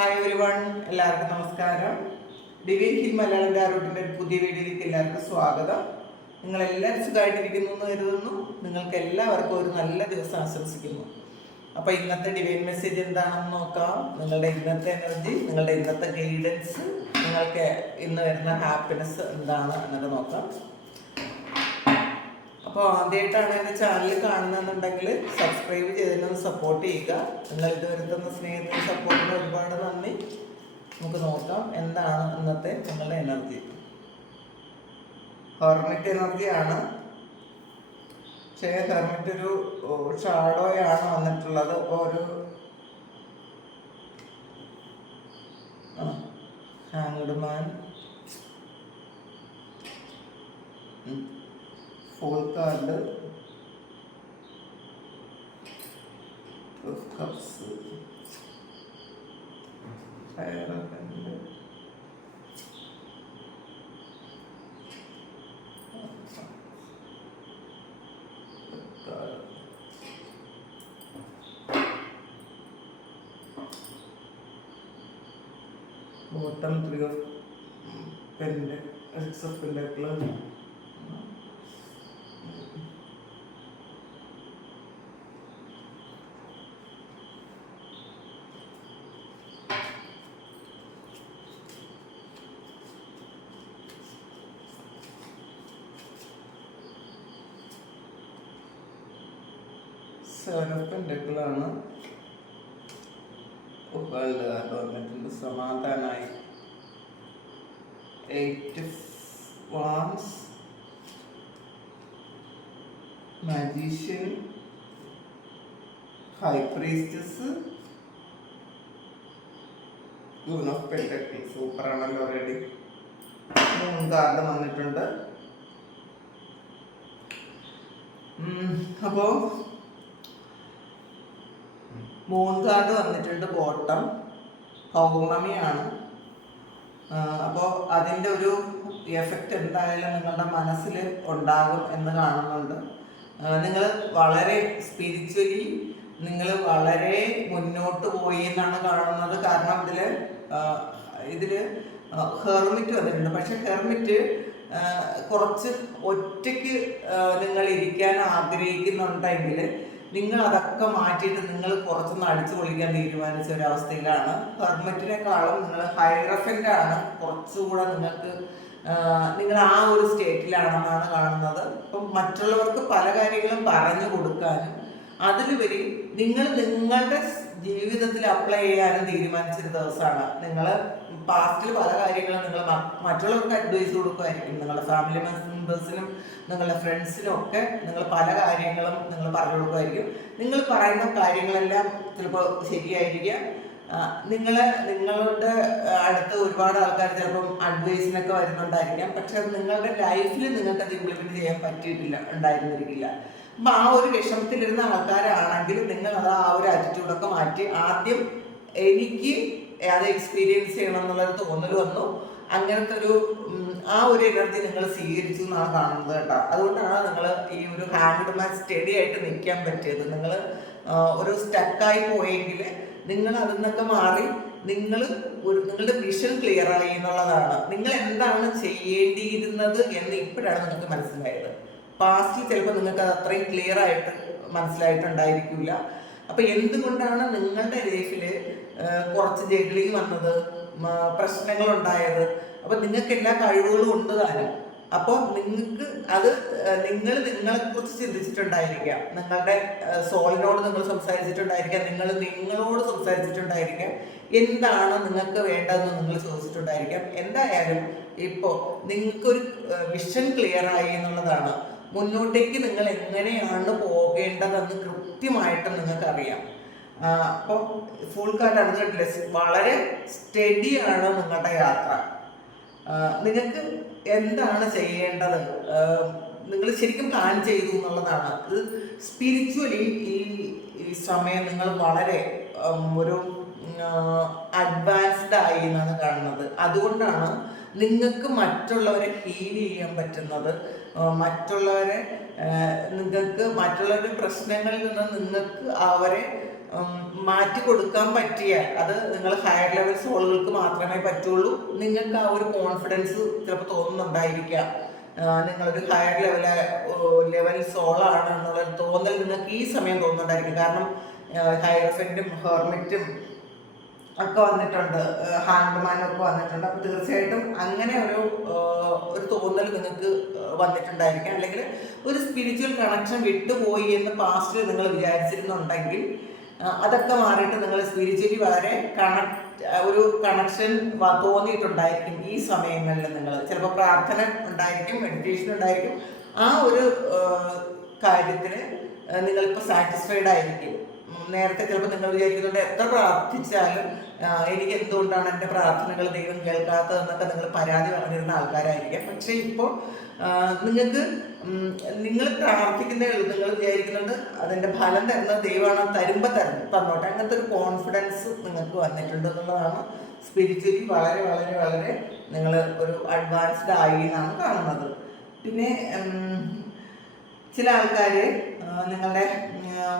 Hi every one, എല്ലാവർക്കും നമസ്കാരം. Divine hill Malayalam ടാരോട്ടിൻ്റെ പുതിയ വീഡിയോയിലേക്ക് എല്ലാവർക്കും സ്വാഗതം. നിങ്ങളെല്ലാവരും സുഖമായിട്ടിരിക്കുന്നു എന്ന് കരുതുന്നു. നിങ്ങൾക്ക് എല്ലാവർക്കും ഒരു നല്ല ദിവസം ആശംസിക്കുന്നു. അപ്പോൾ ഇന്നത്തെ ഡിവൈൻ മെസ്സേജ് എന്താണെന്ന് നോക്കാം. നിങ്ങളുടെ ഇന്നത്തെ എനർജി, നിങ്ങളുടെ ഇന്നത്തെ ഗൈഡൻസ്, നിങ്ങൾക്ക് ഇന്ന് വരുന്ന ഹാപ്പിനെസ് എന്താണ് എന്നൊക്കെ നോക്കാം. അപ്പോൾ ആദ്യമായിട്ടാണ് എൻ്റെ ചാനൽ കാണുന്നതെന്നുണ്ടെങ്കിൽ സബ്സ്ക്രൈബ് ചെയ്തതിനൊന്ന് സപ്പോർട്ട് ചെയ്യുക. നിങ്ങൾ ഇതുവരെ തന്ന സ്നേഹത്തിന് സപ്പോർട്ടിന് ഒരുപാട് നന്ദി. നമുക്ക് നോക്കാം എന്താണ് ഇന്നത്തെ നിങ്ങളുടെ എനർജി. ഹെർമിറ്റ് എനർജിയാണ്. പക്ഷേ ഹെർമിറ്റ് ഒരു ഷാഡോയാണ് വന്നിട്ടുള്ളത്. അപ്പോൾ ഒരു hanged man, full card, cups, hierophant, bottom 3 of Pentacles, 6 of Pentacles, ആണ്. വന്നിട്ടുണ്ട് സമാധാനായി. 8 wands, magician, high priestess, queen of pentacles. സൂപ്പറാണല്ലോ. ഓൾറെഡി 3 കാർഡ് വന്നിട്ടുണ്ട്. അപ്പോൾ 3 കാർഡ് വന്നിട്ടുണ്ട്. ബോട്ടം പൗർണമിയാണ്. അപ്പോൾ അതിൻ്റെ ഒരു എഫക്റ്റ് എന്തായാലും നിങ്ങളുടെ മനസ്സിൽ ഉണ്ടാകും എന്ന് കാണുന്നുണ്ട്. നിങ്ങൾ വളരെ സ്പിരിച്വലി നിങ്ങൾ വളരെ മുന്നോട്ട് പോയി എന്നാണ് കാണുന്നത്. കാരണം ഇതിൽ ഹെർമിറ്റ് വന്നിട്ടുണ്ട്. പക്ഷെ ഹെർമിറ്റ് കുറച്ച് ഒറ്റയ്ക്ക് നിങ്ങൾ ഇരിക്കാൻ ആഗ്രഹിക്കുന്നുണ്ടെങ്കിൽ നിങ്ങൾ അതൊക്കെ മാറ്റിയിട്ട് നിങ്ങൾ കുറച്ചൊന്ന് അടിച്ചു പൊളിക്കാൻ തീരുമാനിച്ച ഒരവസ്ഥയിലാണ്. ഹെർമിറ്റിനേക്കാളും നിങ്ങൾ ഹൈറഫൻ്റ് ആണ്. കുറച്ചുകൂടെ നിങ്ങൾ ആ ഒരു സ്റ്റേറ്റിലാണെന്നാണ് കാണുന്നത്. അപ്പം മറ്റുള്ളവർക്ക് പല കാര്യങ്ങളും പറഞ്ഞു കൊടുക്കാനും അതിലുപരി നിങ്ങൾ നിങ്ങളുടെ ജീവിതത്തിൽ അപ്ലൈ ചെയ്യാനും തീരുമാനിച്ചൊരു ദിവസമാണ്. നിങ്ങൾ പാസ്റ്റിൽ പല കാര്യങ്ങളും നിങ്ങൾ മറ്റുള്ളവർക്ക് അഡ്വൈസ് കൊടുക്കുമായിരിക്കും. നിങ്ങളുടെ ഫാമിലി മെമ്പേഴ്സിനും നിങ്ങളുടെ ഫ്രണ്ട്സിനും ഒക്കെ നിങ്ങൾ പല കാര്യങ്ങളും നിങ്ങൾ പറഞ്ഞു കൊടുക്കുമായിരിക്കും. നിങ്ങൾ പറയുന്ന കാര്യങ്ങളെല്ലാം ചിലപ്പോൾ ശരിയായിരിക്കാം. നിങ്ങളുടെ അടുത്ത് ഒരുപാട് ആൾക്കാർ ചിലപ്പം അഡ്വൈസിനൊക്കെ വരുന്നുണ്ടായിരിക്കാം. പക്ഷെ അത് നിങ്ങളുടെ ലൈഫിൽ നിങ്ങൾക്ക് അത് ഇംപ്ലിമെൻറ്റ് ചെയ്യാൻ ഉണ്ടായിരുന്നിരിക്കില്ല. അപ്പം ആ ഒരു വിഷമത്തിലിരുന്ന ആൾക്കാരാണെങ്കിൽ നിങ്ങൾ അത് ആ ഒരു ആറ്റിറ്റ്യൂഡൊക്കെ മാറ്റി ആദ്യം എനിക്ക് അത് എക്സ്പീരിയൻസ് ചെയ്യണം എന്നുള്ളൊരു തോന്നൽ വന്നു. അങ്ങനത്തെ ആ ഒരു എനർജി നിങ്ങൾ സ്വീകരിച്ചു എന്നാണ് കാണുന്നത് കേട്ടോ. അതുകൊണ്ടാണ് നിങ്ങൾ ഈ ഒരു ഹാൻഡ് മാൻ സ്റ്റഡി ആയിട്ട് നിൽക്കാൻ പറ്റിയത്. നിങ്ങൾ ഒരു സ്റ്റക്കായി പോയെങ്കിൽ നിങ്ങൾ അതിൽ നിന്നൊക്കെ മാറി നിങ്ങളുടെ വിഷൻ ക്ലിയർ ആയി എന്നുള്ളതാണ്. നിങ്ങൾ എന്താണ് ചെയ്യേണ്ടിയിരുന്നത് എന്ന് ഇപ്പോഴാണ് നിങ്ങൾക്ക് മനസ്സിലായത്. പാസ്റ്റിൽ ചിലപ്പോൾ നിങ്ങൾക്ക് അത് അത്രയും ക്ലിയർ ആയിട്ട് മനസ്സിലായിട്ടുണ്ടായിരിക്കില്ല. അപ്പം എന്തുകൊണ്ടാണ് നിങ്ങളുടെ ലൈഫിൽ കുറച്ച് ജഗ്ലിങ് വന്നത്, പ്രശ്നങ്ങളുണ്ടായത്? അപ്പം നിങ്ങൾക്ക് എല്ലാ കഴിവുകളും ഉണ്ട് താനും. അപ്പോൾ നിങ്ങൾക്ക് അത് നിങ്ങളെക്കുറിച്ച് ചിന്തിച്ചിട്ടുണ്ടായിരിക്കാം. നിങ്ങളുടെ സോളിനോട് നിങ്ങൾ സംസാരിച്ചിട്ടുണ്ടായിരിക്കാം. നിങ്ങളോട് സംസാരിച്ചിട്ടുണ്ടായിരിക്കാം. എന്താണ് നിങ്ങൾക്ക് വേണ്ടതെന്ന് നിങ്ങൾ ചോദിച്ചിട്ടുണ്ടായിരിക്കാം. എന്തായാലും ഇപ്പോൾ നിങ്ങൾക്കൊരു വിഷൻ ക്ലിയർ ആയി എന്നുള്ളതാണ്. മുന്നോട്ടേക്ക് നിങ്ങൾ എങ്ങനെയാണ് പോകേണ്ടതെന്ന് കൃത്യമായിട്ട് നിങ്ങൾക്കറിയാം. അപ്പോൾ ഫുൾ കാർഡ് അടുത്തിട്ടില്ല. വളരെ സ്റ്റഡിയാണ് നിങ്ങളുടെ യാത്ര. നിങ്ങൾക്ക് എന്താണ് ചെയ്യേണ്ടത് നിങ്ങൾ ശരിക്കും പ്ലാൻ ചെയ്തു എന്നുള്ളതാണ്. ഇത് സ്പിരിച്വലി ഈ സമയം നിങ്ങൾ വളരെ ഒരു അഡ്വാൻസ്ഡ് ആയി എന്നാണ് കാണുന്നത്. അതുകൊണ്ടാണ് നിങ്ങൾക്ക് മറ്റുള്ളവരെ ഹീൽ ചെയ്യാൻ പറ്റുന്നത്. നിങ്ങൾക്ക് മറ്റുള്ളവരുടെ പ്രശ്നങ്ങളിൽ നിന്ന് നിങ്ങൾക്ക് അവരെ ഉം, മാറ്റി കൊടുക്കാൻ പറ്റിയ അത് നിങ്ങൾ ഹയർ ലെവൽ സോളുകൾക്ക് മാത്രമേ പറ്റുള്ളൂ. നിങ്ങൾക്ക് ആ ഒരു കോൺഫിഡൻസ് ചിലപ്പോൾ തോന്നുന്നുണ്ടായിരിക്കാം, നിങ്ങളൊരു ഹയർ ലെവൽ സോളാണ് എന്നുള്ളൊരു തോന്നൽ നിങ്ങൾക്ക് ഈ സമയം തോന്നുന്നുണ്ടായിരിക്കും. കാരണം ഹൈറഫൻറ്റും ഹെർമിറ്റും ഒക്കെ വന്നിട്ടുണ്ട്, ഹാൻഡ്മാനും ഒക്കെ വന്നിട്ടുണ്ട്. അപ്പോൾ തീർച്ചയായിട്ടും അങ്ങനെ ഒരു തോന്നൽ നിങ്ങൾക്ക് വന്നിട്ടുണ്ടായിരിക്കാം. അല്ലെങ്കിൽ ഒരു സ്പിരിച്വൽ കണക്ഷൻ വിട്ടുപോയി എന്ന് പാസ്റ്റിൽ നിങ്ങൾ വിചാരിച്ചിരുന്നുണ്ടെങ്കിൽ അതൊക്കെ മാറിയിട്ട് നിങ്ങൾ സ്പിരിച്വലി വളരെ ഒരു കണക്ഷൻ തോന്നിയിട്ടുണ്ടായിരിക്കും. ഈ സമയങ്ങളിൽ നിങ്ങൾ ചിലപ്പോൾ പ്രാർത്ഥന ഉണ്ടായിരിക്കും, മെഡിറ്റേഷൻ ഉണ്ടായിരിക്കും. ആ ഒരു കാര്യത്തിന് നിങ്ങളിപ്പോൾ സാറ്റിസ്ഫൈഡ് ആയിരിക്കും. നേരത്തെ ചിലപ്പോൾ നിങ്ങൾ വിചാരിക്കുന്നുണ്ട് എത്ര പ്രാർത്ഥിച്ചാലും എനിക്ക് എന്തുകൊണ്ടാണ് എൻ്റെ പ്രാർത്ഥനകൾ ദൈവം കേൾക്കാത്തതെന്നൊക്കെ നിങ്ങൾ പരാതി പറഞ്ഞിരുന്ന ആൾക്കാരായിരിക്കാം. പക്ഷേ ഇപ്പോൾ നിങ്ങൾക്ക് നിങ്ങൾ പ്രാർത്ഥിക്കുന്ന നിങ്ങൾ വിചാരിക്കുന്നുണ്ട് അതിൻ്റെ ഫലം തരുന്നത് ദൈവമാണ്, തരുമ്പോൾ തന്നോട്ടെ, അങ്ങനത്തെ ഒരു കോൺഫിഡൻസ് നിങ്ങൾക്ക് വന്നിട്ടുണ്ട് എന്നുള്ളതാണ്. സ്പിരിച്വലി വളരെ വളരെ വളരെ നിങ്ങൾ ഒരു അഡ്വാൻസ്ഡ് ആയി എന്നാണ് കാണുന്നത്. പിന്നെ ചില ആൾക്കാർ നിങ്ങളുടെ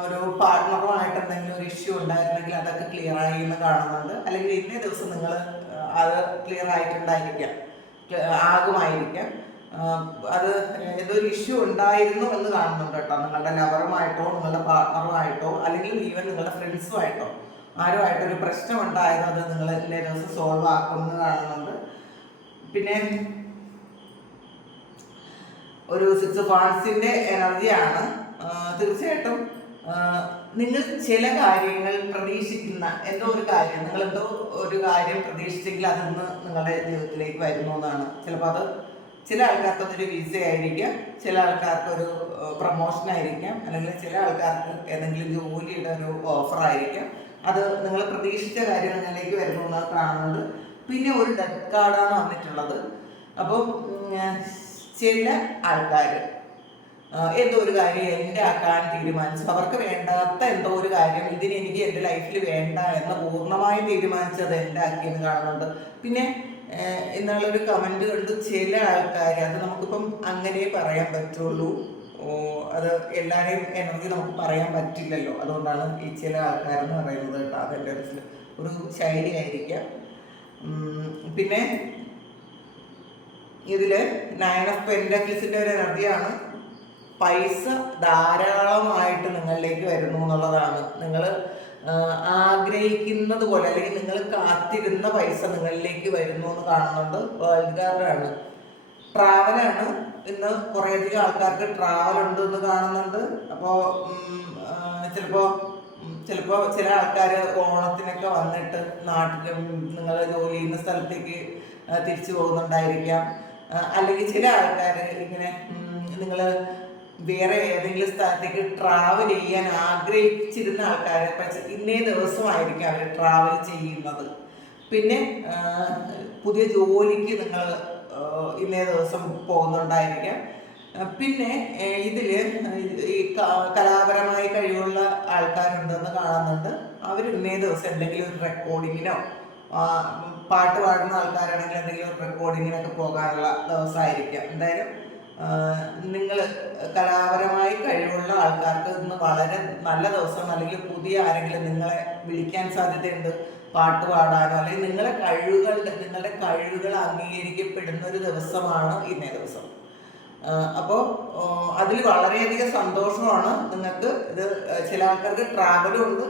ഒരു പാർട്ട്ണറുമായിട്ട് എന്തെങ്കിലും ഒരു ഇഷ്യൂ ഉണ്ടായിരുന്നെങ്കിൽ അതൊക്കെ ക്ലിയർ ആയി എന്ന് കാണുന്നുണ്ട്. അല്ലെങ്കിൽ ഇന്നേ ദിവസം നിങ്ങൾ അത് ക്ലിയർ ആയിട്ടുണ്ടായിരിക്കാം, ആകുമായിരിക്കാം. അത് ഏതോ ഒരു ഇഷ്യൂ ഉണ്ടായിരുന്നു എന്ന് കാണുന്നുണ്ട് കേട്ടോ. നിങ്ങളുടെ ലവറുമായിട്ടോ നിങ്ങളുടെ പാർട്ട്ണറുമായിട്ടോ അല്ലെങ്കിൽ ഈവൻ നിങ്ങളുടെ ഫ്രണ്ട്സുമായിട്ടോ ആരുമായിട്ടോ ഒരു പ്രശ്നം ഉണ്ടായത് അത് നിങ്ങൾ ഇന്നേ ദിവസം സോൾവ് ആക്കുമെന്ന് കാണുന്നുണ്ട്. പിന്നെ ഒരു 6 ഓഫ് വാണ്ട്സിന്റെ എനർജിയാണ്. തീർച്ചയായിട്ടും നിങ്ങൾ ചില കാര്യങ്ങൾ പ്രതീക്ഷിക്കുന്ന എന്തോ ഒരു കാര്യം, നിങ്ങൾ എന്തോ ഒരു കാര്യം പ്രതീക്ഷിച്ചെങ്കിൽ അതൊന്ന് നിങ്ങളുടെ ജീവിതത്തിലേക്ക് വരുന്നു എന്നാണ്. ചിലപ്പോൾ അത് ചില ആൾക്കാർക്ക് അതൊരു വിസ ആയിരിക്കാം, ചില ആൾക്കാർക്ക് ഒരു പ്രൊമോഷൻ ആയിരിക്കാം, അല്ലെങ്കിൽ ചില ആൾക്കാർക്ക് ഏതെങ്കിലും ജോലിയുടെ ഒരു ഓഫർ ആയിരിക്കാം. അത് നിങ്ങൾ പ്രതീക്ഷിച്ച കാര്യം നിങ്ങളിലേക്ക് വരുന്നു എന്ന് കാണുന്നുണ്ട്. പിന്നെ ഒരു ഡെത്ത് കാർഡാണ് വന്നിട്ടുള്ളത്. അപ്പം ചില ആൾക്കാർ എന്തോ ഒരു കാര്യം എൻ്റെ ആക്കാൻ തീരുമാനിച്ചു, അവർക്ക് വേണ്ടാത്ത എന്തോ ഒരു കാര്യം ഇതിനെനിക്ക് എൻ്റെ ലൈഫിൽ വേണ്ട എന്ന് പൂർണ്ണമായും തീരുമാനിച്ചത് എൻ്റെ ആക്കിയെന്ന് കാണുന്നുണ്ട്. പിന്നെ എന്നുള്ളൊരു കമൻറ്റ് കണ്ട് ചില ആൾക്കാർ, അത് നമുക്കിപ്പം അങ്ങനെ പറയാൻ പറ്റുള്ളൂ, അത് എല്ലാവരെയും എനർജി നമുക്ക് പറയാൻ പറ്റില്ലല്ലോ, അതുകൊണ്ടാണ് ഈ ചില ആൾക്കാരെന്ന് പറയുന്നത് കേട്ടോ. അതെൻ്റെ ഒരു ശൈലി ആയിരിക്കാം. പിന്നെ ഇതിൽ 9 ഓഫ് പെന്റക്കിൾസിൻ്റെ ഒരു എനർജിയാണ്. പൈസ ധാരാളമായിട്ട് നിങ്ങളിലേക്ക് വരുന്നു എന്നുള്ളതാണ്. നിങ്ങൾ ആഗ്രഹിക്കുന്നത് പോലെ അല്ലെങ്കിൽ നിങ്ങൾ കാത്തിരുന്ന പൈസ നിങ്ങളിലേക്ക് വരുന്നു എന്ന് കാണുന്നുണ്ട്. വേൾഡ് കാർഡാണ്. ട്രാവലാണ്. ഇന്ന് കുറേയധികം ആൾക്കാർക്ക് ട്രാവൽ ഉണ്ട് എന്ന് കാണുന്നുണ്ട്. അപ്പോൾ ചിലപ്പോൾ ചില ആൾക്കാർ ഓണത്തിനൊക്കെ വന്നിട്ട് നാട്ടിലും നിങ്ങൾ ജോലി ചെയ്യുന്ന സ്ഥലത്തേക്ക് തിരിച്ചു പോകുന്നുണ്ടായിരിക്കാം. അല്ലെങ്കിൽ ചില ആൾക്കാർ ഇങ്ങനെ നിങ്ങൾ വേറെ ഏതെങ്കിലും സ്ഥലത്തേക്ക് ട്രാവൽ ചെയ്യാൻ ആഗ്രഹിച്ചിരുന്ന ആൾക്കാർ പക്ഷേ ഇന്നേ ദിവസമായിരിക്കും അവർ ട്രാവൽ ചെയ്യുന്നത്. പിന്നെ പുതിയ ജോലിക്ക് നിങ്ങൾ ഇന്നേ ദിവസം പോകുന്നുണ്ടായിരിക്കാം. പിന്നെ ഇതിൽ ഈ കലാപരമായി കഴിവുള്ള ആൾക്കാരുണ്ടെന്ന് കാണുന്നുണ്ട്. അവർ ഇന്നേ ദിവസം എന്തെങ്കിലും ഒരു റെക്കോർഡിങ്ങിനോ പാട്ട് പാടുന്ന ആൾക്കാരാണെങ്കിൽ എന്തെങ്കിലും ഒരു റെക്കോർഡിങ്ങിനൊക്കെ പോകാനുള്ള ദിവസമായിരിക്കാം. എന്തായാലും നിങ്ങൾ കലാപരമായി കഴിവുള്ള ആൾക്കാർക്ക് ഇന്ന് വളരെ നല്ല ദിവസം, അല്ലെങ്കിൽ പുതിയ ആരെങ്കിലും നിങ്ങളെ വിളിക്കാൻ സാധ്യതയുണ്ട് പാട്ട് പാടാനോ, അല്ലെങ്കിൽ നിങ്ങളുടെ കഴിവുകൾ അംഗീകരിക്കപ്പെടുന്ന ഒരു ദിവസമാണ് ഇന്നേ ദിവസം. അപ്പോൾ അതിൽ വളരെയധികം സന്തോഷമാണ് നിങ്ങൾക്ക്. ഇത് ചില ആൾക്കാർക്ക് ട്രാവലും ഉണ്ട്,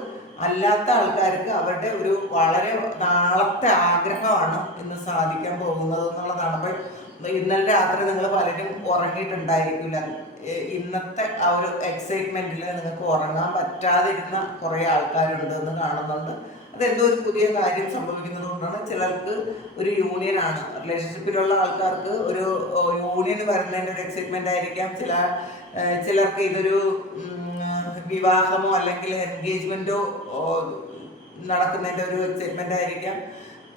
അല്ലാത്ത ആൾക്കാർക്ക് അവരുടെ ഒരു വളരെ നാളത്തെ ആഗ്രഹമാണ് ഇന്ന് സാധിക്കാൻ പോകുന്നത് എന്നുള്ളതാണ്. അപ്പം ഇന്നലെ രാത്രി നിങ്ങൾ പലരും ഉറങ്ങിയിട്ടുണ്ടായിരിക്കില്ല. ഇന്നത്തെ ആ ഒരു എക്സൈറ്റ്മെന്റിൽ നിങ്ങൾക്ക് ഉറങ്ങാൻ പറ്റാതിരുന്ന കുറേ ആൾക്കാരുണ്ട് എന്ന് കാണുന്നുണ്ട്. അതെന്തോ ഒരു പുതിയ കാര്യം സംഭവിക്കുന്നത് കൊണ്ടാണ്. ചിലർക്ക് ഒരു യൂണിയനാണ്, റിലേഷൻഷിപ്പിലുള്ള ആൾക്കാർക്ക് ഒരു യൂണിയൻ വരുന്നതിൻ്റെ ഒരു എക്സൈറ്റ്മെന്റ് ആയിരിക്കാം. ചിലർക്ക് ഇതൊരു വിവാഹമോ അല്ലെങ്കിൽ എൻഗേജ്മെന്റോ നടക്കുന്നതിൻ്റെ ഒരു എക്സൈറ്റ്മെന്റ് ആയിരിക്കാം.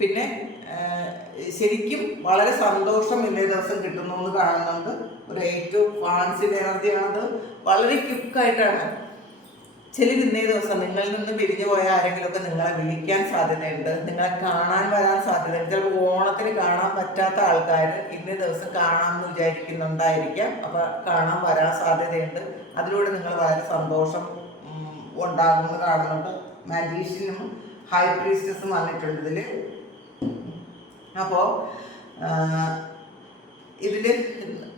പിന്നെ ശരിക്കും വളരെ സന്തോഷം ഇന്നേ ദിവസം കിട്ടുന്നു എന്ന് കാണുന്നുണ്ട്. ഒരു 8 ഓഫ് വാണ്ട്സിന്റെ എനർജിയാണത്. വളരെ ക്വിക്കായിട്ടാണ്. ചിലർ ഇന്നേ ദിവസം നിങ്ങളിൽ നിന്ന് പിരിഞ്ഞു പോയ ആരെങ്കിലുമൊക്കെ നിങ്ങളെ വിളിക്കാൻ സാധ്യതയുണ്ട്, നിങ്ങളെ കാണാൻ വരാൻ സാധ്യതയുണ്ട്. ചിലപ്പോൾ ഓണത്തിന് കാണാൻ പറ്റാത്ത ആൾക്കാർ ഇന്നേ ദിവസം കാണാമെന്ന് വിചാരിക്കുന്നുണ്ടായിരിക്കാം. അപ്പോൾ കാണാൻ വരാൻ സാധ്യതയുണ്ട്. അതിലൂടെ നിങ്ങൾ വളരെ സന്തോഷം ഉണ്ടാകുമെന്ന് കാണുന്നുണ്ട്. മാജീഷ്യനും ഹൈ പ്രീസ്റ്റസും വന്നിട്ടുണ്ട് ഇതിൽ. അപ്പോൾ ഇതിൽ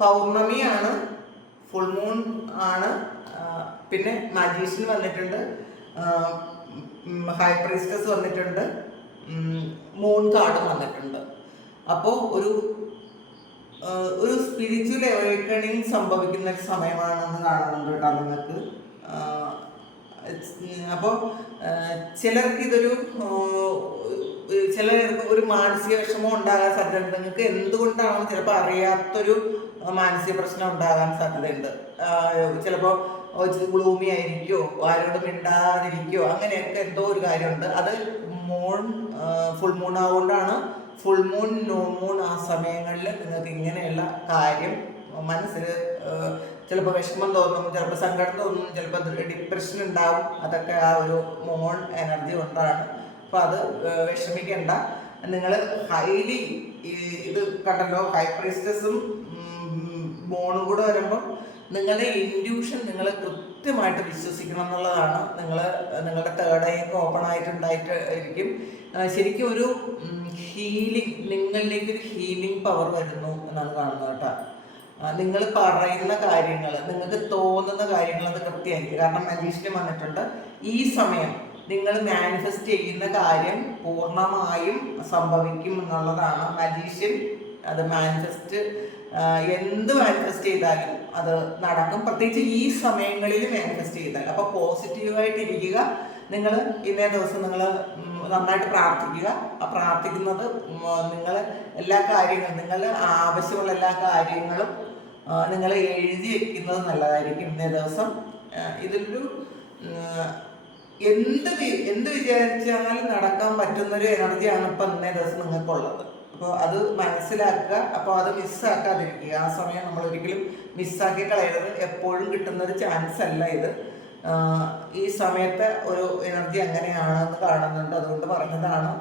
പൗർണമിയാണ്, ഫുൾ മൂൺ ആണ്, പിന്നെ മാജീഷ്യൻ വന്നിട്ടുണ്ട്, ഹൈ പ്രീസ്റ്റസ് വന്നിട്ടുണ്ട്, മൂൺ കാർഡും വന്നിട്ടുണ്ട്. അപ്പോൾ ഒരു സ്പിരിച്വൽ അവേക്കണിങ് സംഭവിക്കുന്ന ഒരു സമയമാണെന്ന് കാണുന്നുണ്ട് കേട്ടോ നിങ്ങൾക്ക്. അപ്പോൾ ചിലർക്ക് ഇതൊരു ചിലർക്ക് ഒരു മാനസിക വിഷമം ഉണ്ടാകാൻ സാധ്യതയുണ്ട്. നിങ്ങൾക്ക് എന്തുകൊണ്ടാണ് ചിലപ്പോൾ അറിയാത്തൊരു മാനസിക പ്രശ്നം ഉണ്ടാകാൻ സാധ്യതയുണ്ട്. ചിലപ്പോൾ ഗ്ലൂമി ആയിരിക്കുമോ, ആരോട് മിണ്ടാതിരിക്കുമോ, അങ്ങനെയൊക്കെ എന്തോ ഒരു കാര്യമുണ്ട്. അത് ഫുൾ മൂൺ ആവുകൊണ്ടാണ്. ഫുൾ മൂൺ, ന്യൂ മൂൺ ആ സമയങ്ങളിൽ നിങ്ങൾക്ക് ഇങ്ങനെയുള്ള കാര്യം മനസ്സിൽ ചിലപ്പോൾ വിഷമം തോന്നും, ചിലപ്പോൾ സങ്കടം തോന്നും, ചിലപ്പോൾ ഡിപ്രഷൻ ഉണ്ടാവും. അതൊക്കെ ആ ഒരു മൂൺ എനർജി കൊണ്ടാണ്. അപ്പോൾ അത് വിഷമിക്കേണ്ട. നിങ്ങൾ ഹൈലി ഇത് കണ്ടല്ലോ, ഹൈ പ്രീസ്റ്റസും മൂണും കൂടെ വരുമ്പം നിങ്ങളുടെ ഇൻഡ്യൂഷൻ നിങ്ങൾ കൃത്യമായിട്ട് വിശ്വസിക്കണം എന്നുള്ളതാണ്. നിങ്ങളുടെ തേർഡ് ഐ ഒക്കെ ഓപ്പൺ ആയിട്ടുണ്ടായിരിക്കും. ശരിക്കും ഒരു ഹീലിംഗ്, നിങ്ങളിലേക്ക് ഒരു ഹീലിംഗ് പവർ വരുന്നു എന്നാണ് കാണുന്നത് കേട്ടോ. നിങ്ങൾ പറയുന്ന കാര്യങ്ങൾ, നിങ്ങൾക്ക് തോന്നുന്ന കാര്യങ്ങൾ അത് കൃത്യമായിരിക്കും. കാരണം മജീഷ്യൻ വന്നിട്ടുണ്ട്. ഈ സമയം നിങ്ങൾ മാനിഫെസ്റ്റ് ചെയ്യുന്ന കാര്യം പൂർണ്ണമായും സംഭവിക്കും എന്നുള്ളതാണ്. മജീഷ്യൻ അത് എന്ത് മാനിഫെസ്റ്റ് ചെയ്താലും അത് നടക്കും, പ്രത്യേകിച്ച് ഈ സമയങ്ങളിൽ മാനിഫെസ്റ്റ് ചെയ്താൽ. അപ്പോൾ പോസിറ്റീവായിട്ടിരിക്കുക. നിങ്ങൾ ഇന്നേ ദിവസം നിങ്ങൾ നന്നായിട്ട് പ്രാർത്ഥിക്കുക. ആ പ്രാർത്ഥിക്കുന്നത് നിങ്ങൾ എല്ലാ കാര്യങ്ങളും, നിങ്ങളുടെ ആവശ്യമുള്ള എല്ലാ കാര്യങ്ങളും നിങ്ങൾ എഴുതി വെക്കുന്നത് നല്ലതായിരിക്കും ഇന്നേ ദിവസം. ഇതിലൊരു എന്ത് വിചാരിച്ചാലും നടക്കാൻ പറ്റുന്നൊരു എനർജിയാണ് ഇപ്പം ഇന്നേ ദിവസം നിങ്ങൾക്കുള്ളത്. അപ്പോൾ അത് മനസ്സിലാക്കുക. അപ്പോൾ അത് മിസ്സാക്കാതിരിക്കുക. ആ സമയം നമ്മൾ ഒരിക്കലും മിസ്സാക്കി കളയരുത്. എപ്പോഴും കിട്ടുന്നൊരു ചാൻസ് അല്ല ഇത്. ഈ സമയത്തെ ഒരു എനർജി അങ്ങനെയാണെന്ന് കാണുന്നുണ്ട്, അതുകൊണ്ട് പറഞ്ഞതാണ്.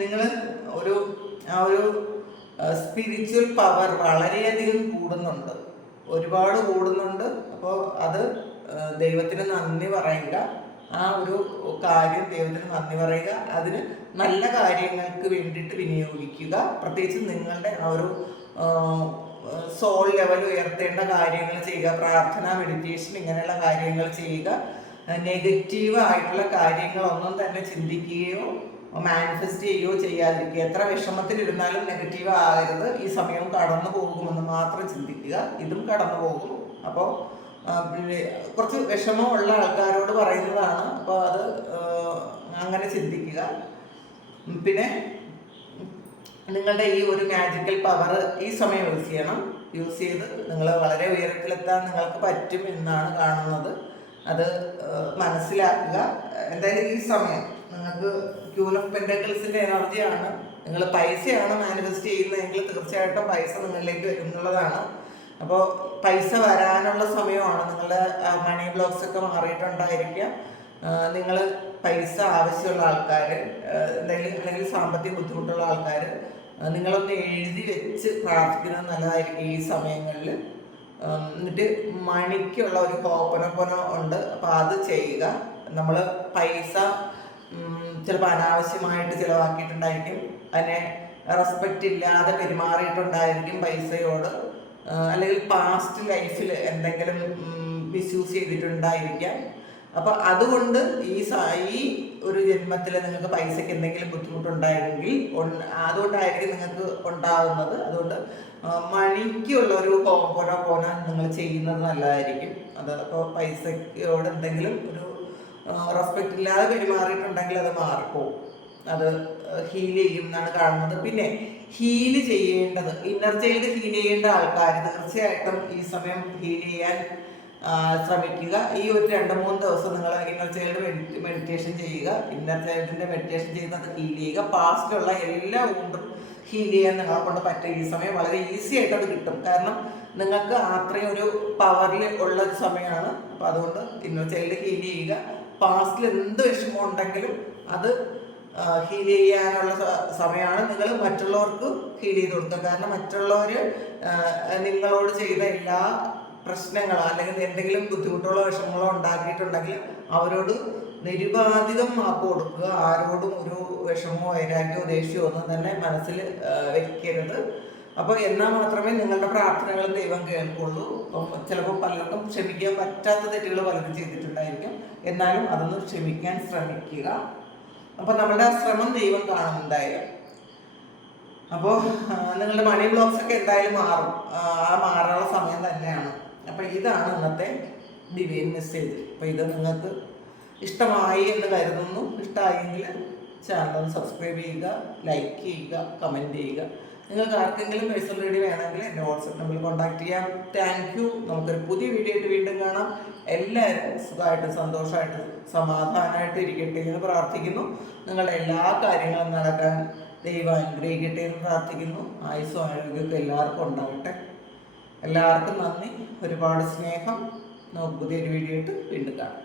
നിങ്ങൾ ആ ഒരു സ്പിരിച്വൽ പവർ വളരെയധികം കൂടുന്നുണ്ട്, ഒരുപാട് കൂടുന്നുണ്ട്. അപ്പോൾ അത് ദൈവത്തിന് നന്ദി പറയുക. ആ ഒരു കാര്യം ദൈവത്തിന് നന്ദി പറയുക. അതിന് നല്ല കാര്യങ്ങൾക്ക് വേണ്ടിയിട്ട് വിനിയോഗിക്കുക. പ്രത്യേകിച്ച് നിങ്ങളുടെ ആ ഒരു സോൾ ലെവൽ ഉയർത്തേണ്ട കാര്യങ്ങൾ ചെയ്യുക. പ്രാർത്ഥന, മെഡിറ്റേഷൻ, ഇങ്ങനെയുള്ള കാര്യങ്ങൾ ചെയ്യുക. നെഗറ്റീവ് ആയിട്ടുള്ള കാര്യങ്ങളൊന്നും തന്നെ ചിന്തിക്കുകയോ മാനിഫെസ്റ്റ് ചെയ്യുകയോ ചെയ്യാതിരിക്കുക. എത്ര വിഷമത്തിലിരുന്നാലും നെഗറ്റീവ് ആകരുത്. ഈ സമയവും കടന്നു പോകുമെന്ന് മാത്രം ചിന്തിക്കുക. ഇതും കടന്നു പോകും. അപ്പോൾ കുറച്ച് വിഷമമുള്ള ആൾക്കാരോട് പറയുന്നതാണ്. അപ്പോൾ അത് അങ്ങനെ ചിന്തിക്കുക. പിന്നെ നിങ്ങളുടെ ഈ ഒരു മാജിക്കൽ പവർ ഈ സമയം യൂസ് ചെയ്ത് നിങ്ങൾ വളരെ ഉയരത്തിലെത്താൻ നിങ്ങൾക്ക് പറ്റും എന്നാണ് കാണുന്നത്. അത് മനസ്സിലാക്കുക. എന്തായാലും ഈ സമയം നിങ്ങൾക്ക് ക്യൂൻ ഓഫ് പെന്റക്കിൾസിന്റെ എനർജിയാണ്. നിങ്ങൾ പൈസയാണ് മാനിഫെസ്റ്റ് ചെയ്യുന്നതെങ്കിൽ തീർച്ചയായിട്ടും പൈസ നിങ്ങളിലേക്ക് വരും എന്നുള്ളതാണ്. അപ്പോൾ പൈസ വരാനുള്ള സമയമാണ്. നിങ്ങളുടെ മണി ബ്ലോക്സ് ഒക്കെ മാറിയിട്ടുണ്ടായിരിക്കാം. നിങ്ങൾ പൈസ ആവശ്യമുള്ള ആൾക്കാർ, അല്ലെങ്കിൽ സാമ്പത്തിക ബുദ്ധിമുട്ടുള്ള ആൾക്കാർ, നിങ്ങളൊന്ന് എഴുതി വെച്ച് പ്രാർത്ഥിക്കുന്നത് നല്ലതായിരിക്കും ഈ സമയങ്ങളിൽ. എന്നിട്ട് മണിക്കുള്ള ഒരു ഹോപ്പനൊപ്പനോ ഉണ്ട്, അപ്പോൾ അത് ചെയ്യുക. നമ്മൾ പൈസ ചിലപ്പോൾ അനാവശ്യമായിട്ട് ചിലവാക്കിയിട്ടുണ്ടായിരിക്കും, അതിനെ റെസ്പെക്റ്റ് ഇല്ലാതെ പെരുമാറിയിട്ടുണ്ടായിരിക്കും പൈസയോട്, അല്ലെങ്കിൽ പാസ്റ്റ് ലൈഫിൽ എന്തെങ്കിലും മിസ്യൂസ് ചെയ്തിട്ടുണ്ടായിരിക്കാം. അപ്പോൾ അതുകൊണ്ട് ഈ ഒരു ജന്മത്തിൽ നിങ്ങൾക്ക് പൈസയ്ക്ക് എന്തെങ്കിലും ബുദ്ധിമുട്ടുണ്ടായെങ്കിൽ അതുകൊണ്ടായിരിക്കും നിങ്ങൾക്ക് ഉണ്ടാകുന്നത്. അതുകൊണ്ട് മണിക്കുള്ള ഒരു പോന നിങ്ങൾ ചെയ്യുന്നത് നല്ലതായിരിക്കും. അത് അപ്പോൾ പൈസയോട് എന്തെങ്കിലും ഒരു റെസ്പെക്റ്റ് ഇല്ലാതെ പെരുമാറിയിട്ടുണ്ടെങ്കിൽ അത് മാറിപ്പോവും. അത് ഹീൽ ചെയ്യും എന്നാണ് കാണുന്നത്. പിന്നെ ഹീല് ചെയ്യേണ്ടത്, ഇന്നർ ചൈൽഡ് ഹീൽ ചെയ്യേണ്ട ആൾക്കാർ തീർച്ചയായിട്ടും ഈ സമയം ഹീൽ ചെയ്യാൻ ശ്രമിക്കുക. ഈ ഒരു 2-3 ദിവസം നിങ്ങൾ ഇന്നർ ചൈൽഡ് മെഡിറ്റേഷൻ ചെയ്യുക. ഇന്നർ ചൈൽഡിൻ്റെ മെഡിറ്റേഷൻ ചെയ്യുന്നത് ഹീൽ ചെയ്യുക. പാസ്റ്റിലുള്ള എല്ലാ ഊണ്ടും ഹീൽ ചെയ്യാൻ നിങ്ങളെ കൊണ്ട് പറ്റും. ഈ സമയം വളരെ ഈസി ആയിട്ട് അത് കിട്ടും. കാരണം നിങ്ങൾക്ക് അത്രയും ഒരു പവറിൽ ഉള്ള ഒരു സമയമാണ്. അപ്പോൾ അതുകൊണ്ട് ഇന്നർ ചൈൽഡ് ഹീൽ ചെയ്യുക. പാസ്റ്റിൽ എന്ത് വിഷമം ഉണ്ടെങ്കിലും അത് ഹീൽ ചെയ്യാനുള്ള സമയമാണ്. നിങ്ങൾ മറ്റുള്ളവർക്ക് ഹീൽ ചെയ്ത് കൊടുക്കുക. കാരണം മറ്റുള്ളവർ നിങ്ങളോട് ചെയ്ത എല്ലാ പ്രശ്നങ്ങളോ അല്ലെങ്കിൽ എന്തെങ്കിലും ബുദ്ധിമുട്ടുകളോ വിഷമങ്ങളോ ഉണ്ടാക്കിയിട്ടുണ്ടെങ്കിൽ അവരോട് നിരുപാധികം മാപ്പ് കൊടുക്കുക. ആരോടും ഒരു വിഷമമോ വൈരാഗ്യമോ ദേഷ്യമോ ഒന്നും തന്നെ മനസ്സിൽ വെക്കരുത്. അപ്പോൾ എന്നാൽ മാത്രമേ നിങ്ങളുടെ പ്രാർത്ഥനകൾ ദൈവം കേൾക്കുള്ളൂ. അപ്പം ചിലപ്പോൾ പലർക്കും ക്ഷമിക്കാൻ പറ്റാത്ത തെറ്റുകൾ പലരും ചെയ്തിട്ടുണ്ടായിരിക്കും. എന്നാലും അതൊന്ന് ക്ഷമിക്കാൻ ശ്രമിക്കുക. അപ്പോൾ നമ്മുടെ ആ ശ്രമം ദൈവം കാണുന്നുണ്ടായാലും. അപ്പോൾ നിങ്ങളുടെ മണി ബ്ലോക്സ് ഒക്കെ എന്തായാലും മാറും. ആ മാറാനുള്ള സമയം തന്നെയാണ്. അപ്പോൾ ഇതാണ് ഇന്നത്തെ ഡിവൈൻ മെസ്സേജ്. അപ്പോൾ ഇത് നിങ്ങൾക്ക് ഇഷ്ടമായി എന്ന് കരുതുന്നു. ഇഷ്ടമായെങ്കിൽ ചാനൽ സബ്സ്ക്രൈബ് ചെയ്യുക, ലൈക്ക് ചെയ്യുക, കമൻറ്റ് ചെയ്യുക. നിങ്ങൾക്ക് ആർക്കെങ്കിലും പേഴ്സണൽ റീഡിംഗ് വേണമെങ്കിൽ എൻ്റെ വാട്സപ്പ് നമ്പറിൽ കോൺടാക്ട് ചെയ്യാം. Thank you. നമുക്കൊരു പുതിയ വീഡിയോ ആയിട്ട് വീണ്ടും കാണാം. എല്ലാവരും സുഖമായിട്ട് സന്തോഷമായിട്ട് സമാധാനമായിട്ട് ഇരിക്കട്ടെ എന്ന് പ്രാർത്ഥിക്കുന്നു. നിങ്ങളുടെ എല്ലാ കാര്യങ്ങളും നടക്കാൻ ദൈവം അനുഗ്രഹിക്കട്ടെ എന്ന് പ്രാർത്ഥിക്കുന്നു. ആയുസ്സും ആരോഗ്യമൊക്കെ എല്ലാവർക്കും ഉണ്ടാകട്ടെ. എല്ലാവർക്കും നന്ദി, ഒരുപാട് സ്നേഹം. നമുക്ക് പുതിയൊരു വീഡിയോ ആയിട്ട് വീണ്ടും കാണാം.